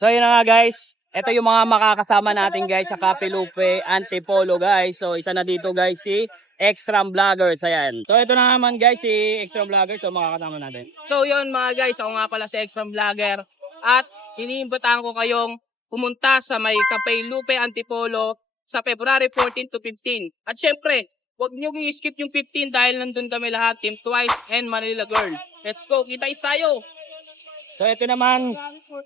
So yun na nga guys. Ito yung mga makakasama natin guys sa Capilupe Antipolo guys. So isa na dito guys si Extreme Vloggers. Ayan. So ito na naman guys si Extreme Vloggers. So makakasama natin. So yun mga guys. Ako nga pala si Extreme Vlogger. At iniimbitahan ko kayong pumunta sa may Capilupe Antipolo sa February 14 to 15. At syempre, huwag nyo i-skip yung 15 dahil nandun kami lahat. Team Twice and Manila Girl. Let's go. Kita tayo. So ito naman,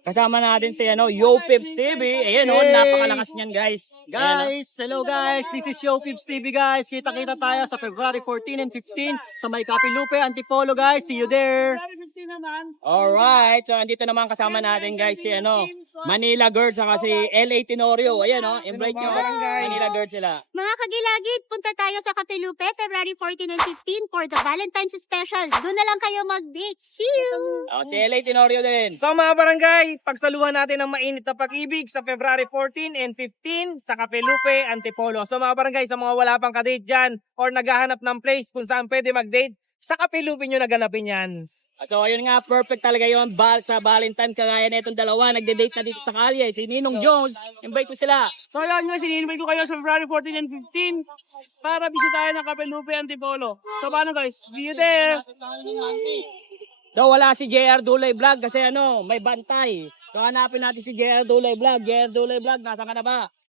kasama natin si Yo Pips TV. Ayan napakalakas niyan guys. Guys, hello guys. This is Yo Pips TV guys. Kita-kita tayo sa February 14 and 15 sa may Capilupe Antipolo guys. See you there. Alright, so andito naman kasama natin guys si Manila Girl saka si LA Tenorio. Ayan invite nyo. Manila Girl sila. Mga kagilagid, punta tayo sa Capilupe February 14 and 15 for the Valentine's Special. Doon na lang kayo mag-date. See you! Si LA Tenorio din. So mga barangay, pagsaluhan natin ng mainit na pag-ibig sa February 14 and 15 sa Capilupe Antipolo. So mga barangay, sa mga wala pang kadate dyan or naghahanap ng place kung saan pwede mag-date, sa Capilupe nyo naganapin yan. So ayun nga, perfect talaga yun sa Valentine. Kagaya na itong dalawa, nagde-date na dito sa kalye. Si Ninong Jones, invite ko sila. So yun nga, sininvite ko kayo sa February 14 and 15 para bisitahin ang Capilupe Antipolo. So paano guys? See you there! So wala si JR Dulay Vlog kasi may bantay. So hanapin natin si JR Dulay Vlog. JR Dulay Vlog, nasa ka na ba?